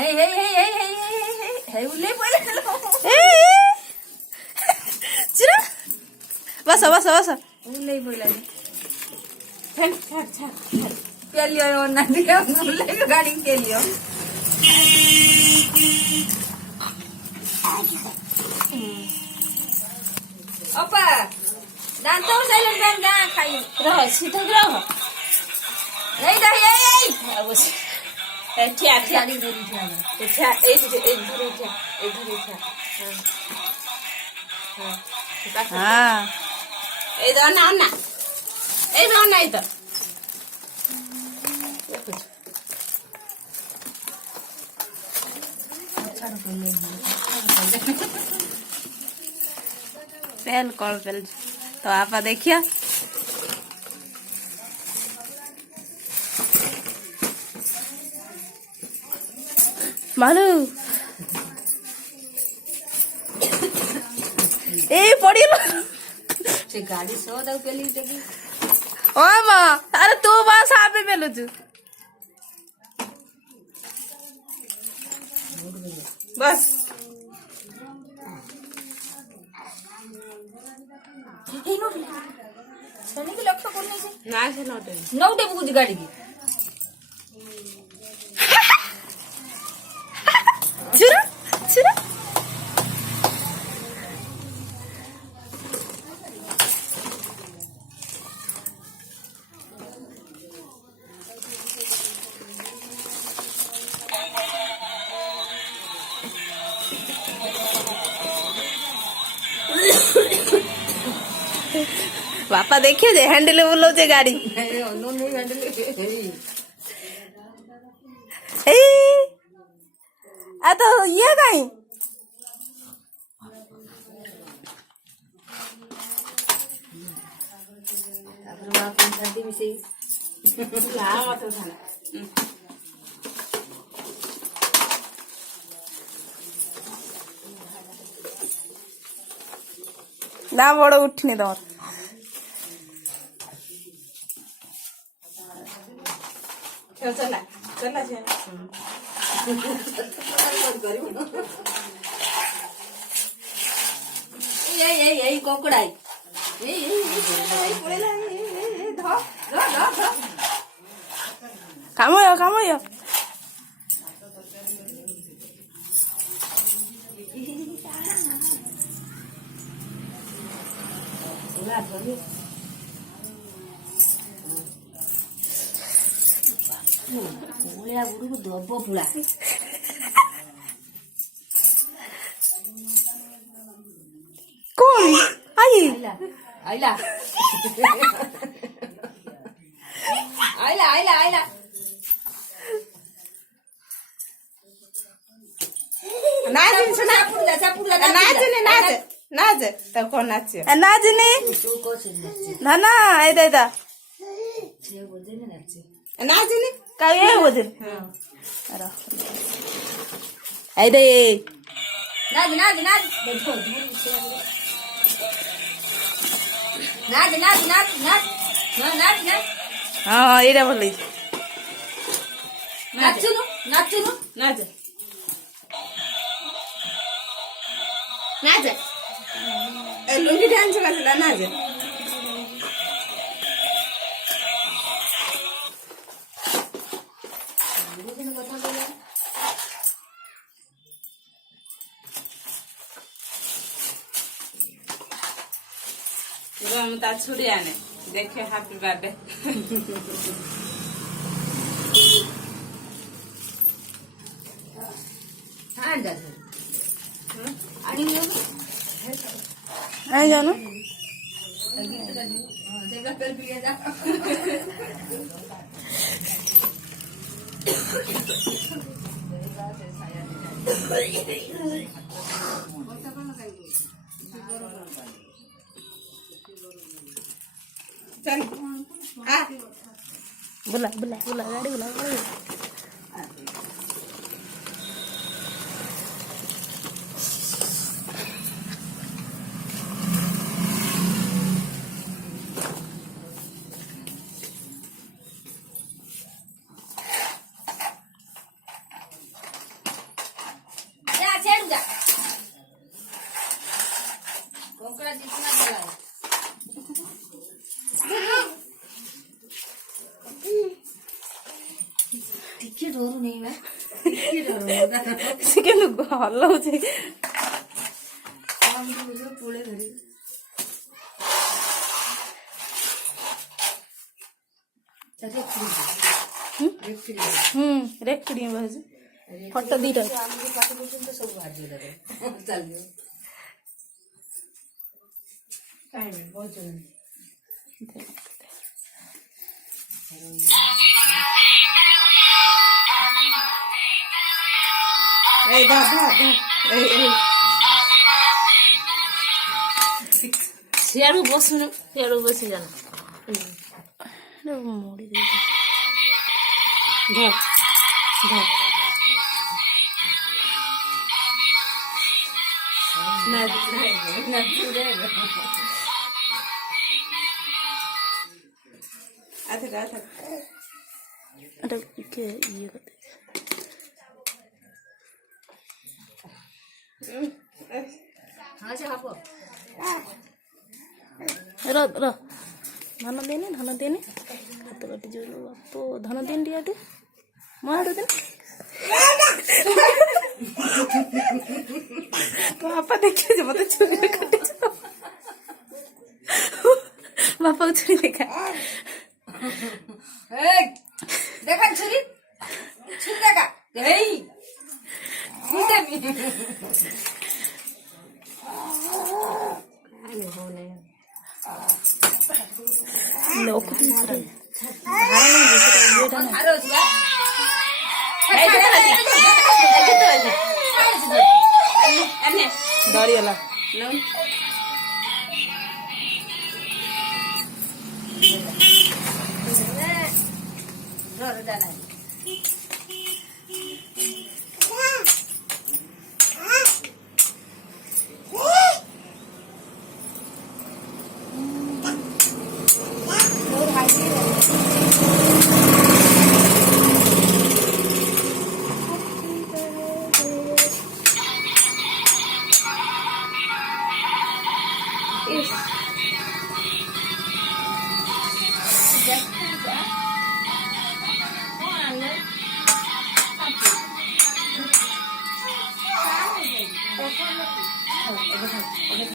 Hey, hey, hey, hey, hey, hey, hey, hey. Hey, ulle pala. चिरा बस बस बस Ulle pala. छाड़ छाड़ छाड़ Kelio na diya ulle galing kelio. Opa. Danto silent banda kayo. रह सीधा रह Hey, hey, hey. अब ठिया ठिया Galing diri siya. ठिया ए धरी ठिया हाँ ए दो ना ना ए दो ना इधर फेल कॉल फेल तो आप देखिए मालू ए पड़िल Se gaadi so daw peli tegi. ओ माँ अरे तू बस आप ही मिलो तू बस Hey, no. Sani ki lakto korne se. ना से नोटे No te buji gaadi ki. चुरा चुरा बापा देखिए जे हैंडल बोलो जे गाड़ी Hey, no handle. Hey. ए आ तो ये कहीं Tapos mga pinsanti mi say. ला मत खाना ना बड़ उठने दो चल चला चला चल Hey, hey, hey, kokodai. Hey, hey, hey, pula. Hey, dha. काम हो Pula dhori. Pula budu dobo pula. कौन आई Aila. Aila. Aila, Aila, Aila. नाच सुना Sapurla. नाच ने नाच नाच तो कौन नाच नाच ने Tu ko sin nachi. ना ना आई दे दा Che boje ne nachi. नाच ने का ये हो दिन अरे आई दे Naj. Dekho dhori se. Naj. Naj. हाँ ये बोली Nachu no. नाच नाच लुंगी डांस करला नाच हम ता छुड़ी आने देखे happy birthday Anda. Ani yo. आई जानो Jega per piye da. चल आ बुला गाड़ी बुला ଟିକେ ଡରୁନି ବା ଟିକେ ଡର ସେ କିନ୍ତୁ ହଲଉଛି। ପୁଳେ ଧରି ରେକର୍ଡିଂ ବାହାରୁଛି ଫଟୋ ଦିଟା ଆମକୁ ପାଠ କରୁଛନ୍ତି ତ ସବୁ ବାହାରିଯିବ ଚାଲିବ କାହିଁକି କହୁଛନ୍ତି ଏଇ ଧା ଧା ଧା ଏଇ ସିଆଡୁ ବସୁନ ସିଆଡୁ ବସି ଜାନ ମୋଡ଼ି ଦେଇଛି ଧର ଧର ଏଟା ଟିକେ ଇଏ କରିଦେ ହଁ ସେ ହବ ର ଧାନ ଦେନି ହାତ କାଟି ଯିବ ବାପ ଧାନ ଦେନି ଟିକେ ମୋ ହାତ ଦେନି ତୋ ବାପା ଦେଖିଲେ ମତେ ଛୁରୀରେ କାଟିଛ ବାପାକୁ ଛୁରୀ ଦେଖା দেখা ছুরি ছুরি দেখা এই ଡରିଗଲା